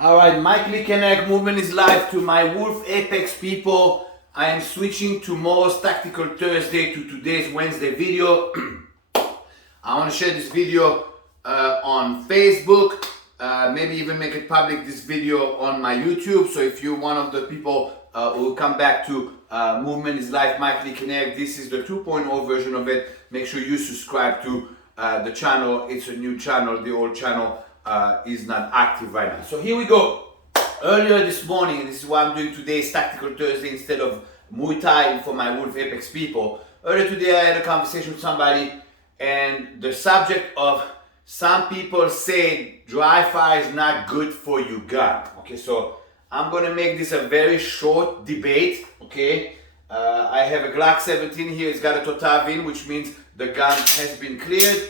All right, my Click and Egg movement is live to my Wolf Apex people. I am switching tomorrow's Tactical Thursday to today's Wednesday video. I want to share this video on Facebook, maybe even make it public, this video on my YouTube. So if you're one of the people who will come back to Movement is Life, My Click and Egg, this is the 2.0 version of it. Make sure you subscribe to the channel. It's a new channel. The old channel is not active right now. So here we go. Earlier this morning, and this is why I'm doing today's Tactical Thursday instead of Muay Thai for my Wolf Apex people. Earlier today, I had a conversation with somebody, and the subject of some people say dry fire is not good for your gun. Okay, so I'm gonna make this a very short debate. Okay, I have a Glock 17 here. It's got a Totavin, which means the gun has been cleared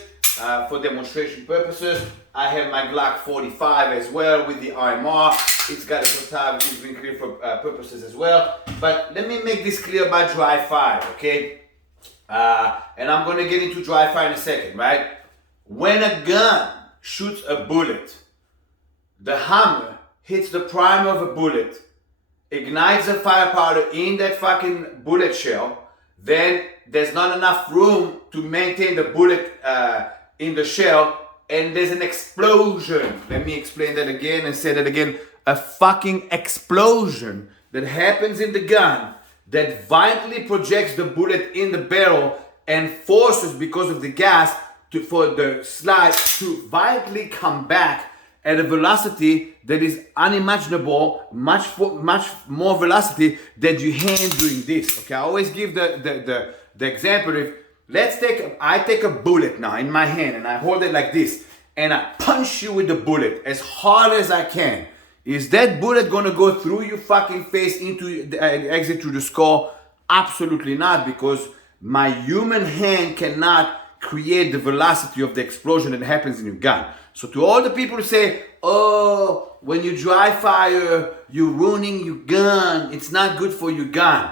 for demonstration purposes. I have my Glock 45 as well with the RMR. It's got a Totavin, it's been cleared for purposes as well. But let me make this clear about dry fire, okay? And I'm gonna get into dry fire in a second, right? When a gun shoots a bullet, the hammer hits the primer of a bullet, ignites the fire powder in that fucking bullet shell, then there's not enough room to maintain the bullet in the shell, and there's an explosion. Let me explain that again and say that again. A fucking explosion that happens in the gun that violently projects the bullet in the barrel and forces, because of the gas, for the slide to violently come back at a velocity that is unimaginable, much more velocity than your hand doing this. Okay, I always give the example. If I take a bullet now in my hand and I hold it like this and I punch you with the bullet as hard as I can. Is that bullet gonna go through your fucking face into the exit through the skull? Absolutely not, because my human hand cannot create the velocity of the explosion that happens in your gun. So to all the people who say, oh, when you dry fire, you're ruining your gun, it's not good for your gun.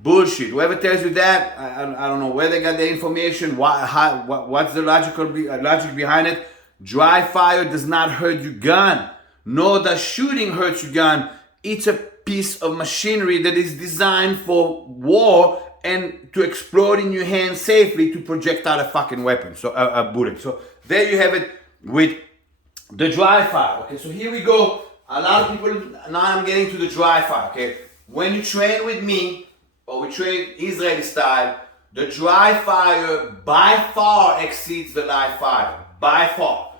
Bullshit. Whoever tells you that, I don't know where they got the information, what's the logic behind it. Dry fire does not hurt your gun, nor does shooting hurt your gun. It's a piece of machinery that is designed for war and to explode in your hand safely to projectile a fucking weapon, so a bullet. So there you have it with the dry fire. Okay, so here we go. A lot of people, now I'm getting to the dry fire. Okay, when you train with me, or we train Israeli style, the dry fire by far exceeds the live fire, by far.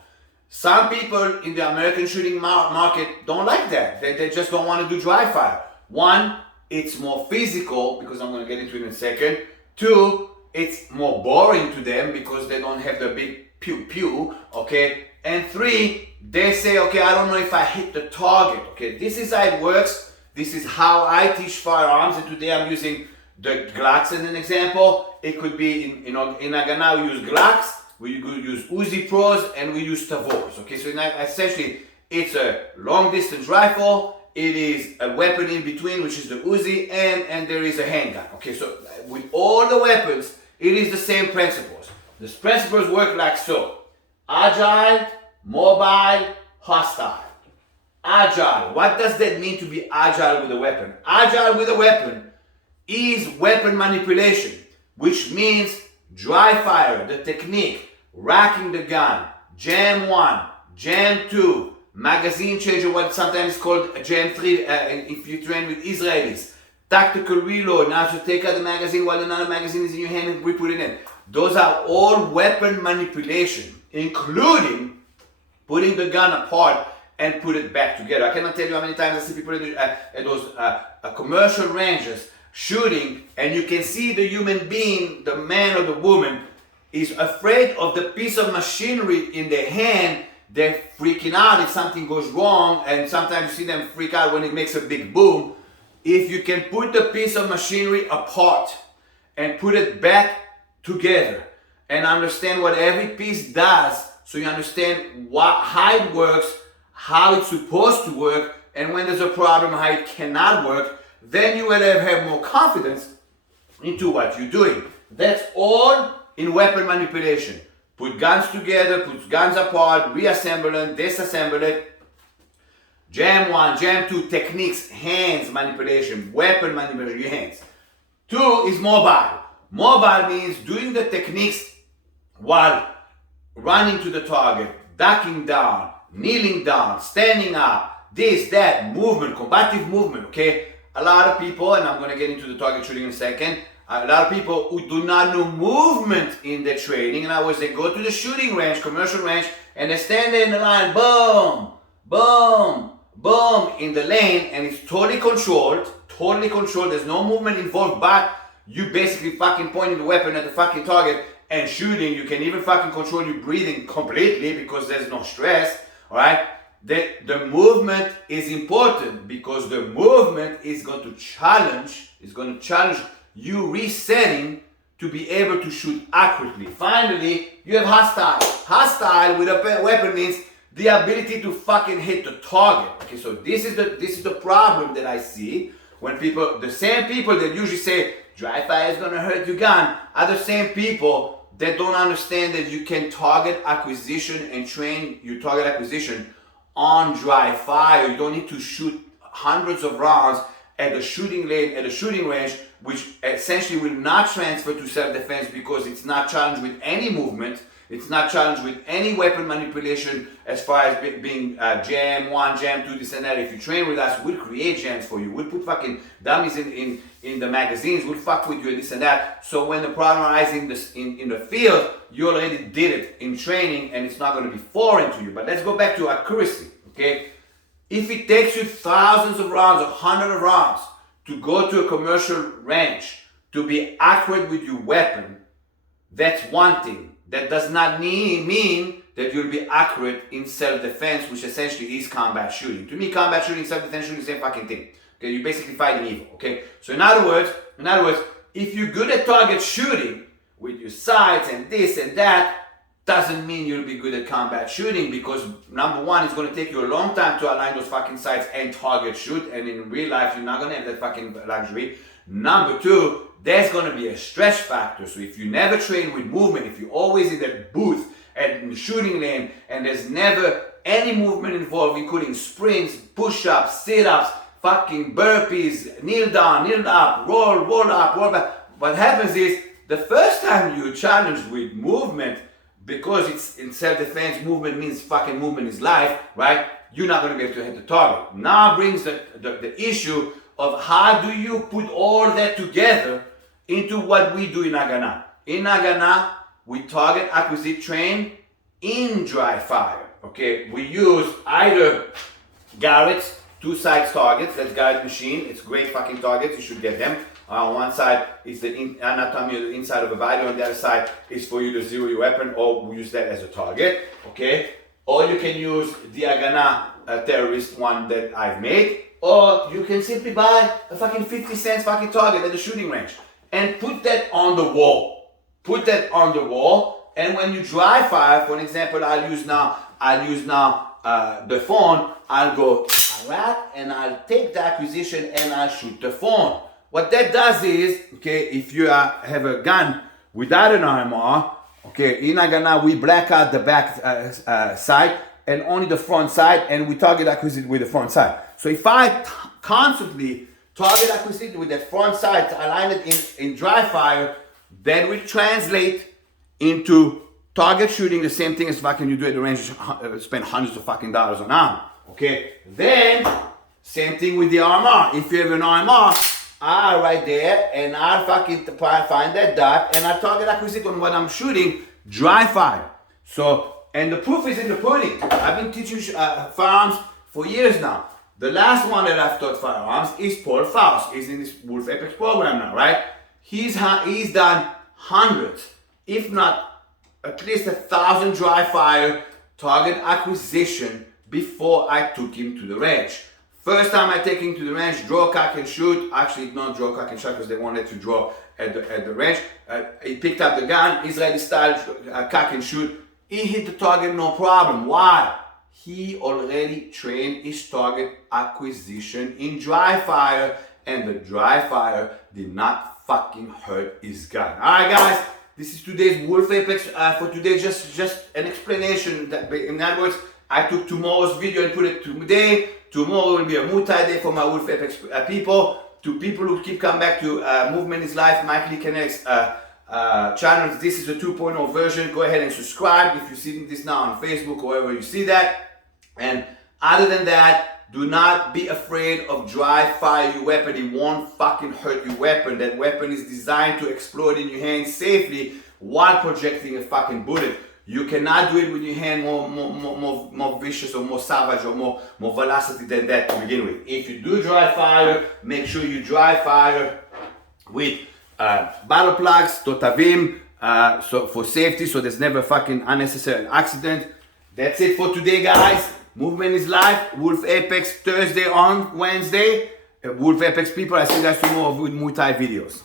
Some people in the American shooting market don't like that. They just don't want to do dry fire. One, it's more physical, because I'm going to get into it in a second. Two, it's more boring to them because they don't have the big pew pew, okay? And three, they say, okay, I don't know if I hit the target, okay? This is how it works. This is how I teach firearms, and today I'm using the Glocks as an example. It could be, in Agana we use Glocks, we could use Uzi Pros, and we use Tavors, okay? So essentially, it's a long distance rifle. It is a weapon in between, which is the Uzi, and there is a handgun. Okay, so with all the weapons, it is the same principles. The principles work like so. Agile, mobile, hostile. Agile. What does that mean to be agile with a weapon? Agile with a weapon is weapon manipulation, which means dry fire, the technique, racking the gun, jam 1, jam 2, magazine changer, what sometimes is called a jam 3 if you train with Israelis, tactical reload, now to take out the magazine while another magazine is in your hand and we put it in. Those are all weapon manipulation, including putting the gun apart and put it back together. I cannot tell you how many times I see people at those commercial ranges shooting, and you can see the human being, the man or the woman, is afraid of the piece of machinery in their hand. They're freaking out if something goes wrong, and sometimes you see them freak out when it makes a big boom. If you can put the piece of machinery apart and put it back together and understand what every piece does, so you understand how it works, how it's supposed to work, and when there's a problem, how it cannot work, then you will have more confidence into what you're doing. That's all in weapon manipulation. Put guns together, put guns apart, reassemble them, disassemble it. Jam 1, Jam 2, techniques, hands manipulation, weapon manipulation, your hands. 2 is mobile. Mobile means doing the techniques while running to the target, ducking down, kneeling down, standing up, this, that, movement, combative movement, okay? A lot of people, and I'm gonna get into the target shooting in a second, a lot of people who do not know movement in their training, in other words, they go to the shooting range, commercial range, and they stand there in the line, boom, boom, boom, in the lane, and it's totally controlled, there's no movement involved, but you basically fucking pointing the weapon at the fucking target and shooting. You can even fucking control your breathing completely because there's no stress, alright? The movement is important because the movement is going to challenge you resetting to be able to shoot accurately. Finally, you have hostile. Hostile with a weapon means the ability to fucking hit the target. Okay, so this is the problem that I see when people, the same people that usually say dry fire is gonna hurt your gun, are the same people that don't understand that you can target acquisition and train your target acquisition on dry fire. You don't need to shoot hundreds of rounds at the shooting lane, at the shooting range, which essentially will not transfer to self-defense because it's not challenged with any movement. It's not challenged with any weapon manipulation as far as being jam 1, jam 2, this and that. If you train with us, we'll create jams for you. We'll put fucking dummies in the magazines. We'll fuck with you and this and that. So when the problem arises in the field, you already did it in training and it's not going to be foreign to you. But let's go back to accuracy, okay? If it takes you thousands of rounds, 100 of rounds to go to a commercial range to be accurate with your weapon, that's one thing. That does not mean that you'll be accurate in self-defense, which essentially is combat shooting. To me, combat shooting and self-defense shooting is the same fucking thing. Okay, you're basically fighting evil. Okay, so in other words, if you're good at target shooting with your sights and this and that, doesn't mean you'll be good at combat shooting because number one, it's going to take you a long time to align those fucking sights and target shoot, and in real life, you're not going to have that fucking luxury. Number two, there's going to be a stress factor. So if you never train with movement, if you're always in that booth at the shooting lane and there's never any movement involved, including sprints, push-ups, sit-ups, fucking burpees, kneel down, kneel up, roll up, roll back. What happens is the first time you're challenged with movement, because it's in self-defense, movement means fucking movement is life, right? You're not going to be able to hit the target. Now brings the issue of how do you put all that together into what we do in Haganah. In Haganah, we target, acquisite, train in dry fire. Okay, we use either Garrett's 2-side targets. That's Garrett machine. It's great fucking targets. You should get them. On one side is the anatomy of the inside of the body. On the other side is for you to zero your weapon, or we use that as a target. Okay, or you can use the Haganah terrorist one that I've made. Or you can simply buy a fucking 50 cents fucking target at the shooting range and put that on the wall. Put that on the wall, and when you dry fire, for an example, I'll use now the phone. I'll go alright, and I'll take the acquisition and I'll shoot the phone. What that does is, okay, if you have a gun without an RMR, okay, in Haganah we black out the back side and only the front side, and we target acquisition with the front side. So if I constantly target acquisition with that front side to align it in dry fire, then we translate into target shooting, the same thing as fucking you do at the range, spend hundreds of fucking dollars on arm. Okay, then same thing with the RMR. If you have an RMR, I'll right there and I'll fucking find that dot and I'll target acquisition on what I'm shooting, dry fire. So, and the proof is in the pudding. I've been teaching firearms for years now. The last one that I've taught firearms is Paul Faust. He's in this Wolf Apex program now, right? He's done hundreds, if not at least 1,000 dry fire target acquisition before I took him to the range. First time I take him to the range, draw, cock and shoot. Actually, not draw, cock and shoot because they wanted to draw at the range. He picked up the gun, Israeli style, cock and shoot. He hit the target, no problem. Why? He already trained his target acquisition in dry fire, and the dry fire did not fucking hurt his gun. Alright guys, this is today's Wolf Apex. For today, just an explanation. That, in other words, I took tomorrow's video and put it today. Tomorrow will be a Muay Thai day for my Wolf Apex people. To people who keep coming back to Movement is Life, Mike Lee Kinetics channel. This is the 2.0 version. Go ahead and subscribe if you're seeing this now on Facebook or wherever you see that. And other than that, do not be afraid of dry fire your weapon. It won't fucking hurt your weapon. That weapon is designed to explode in your hand safely while projecting a fucking bullet. You cannot do it with your hand more vicious or more savage or more velocity than that to begin with. If you do dry fire, make sure you dry fire with battle plugs, Totavim, so for safety, so there's never fucking unnecessary accident. That's it for today, guys. Movement is Life. Wolf Apex Thursday on Wednesday. Wolf Apex people, I see you guys tomorrow with Muay Thai videos.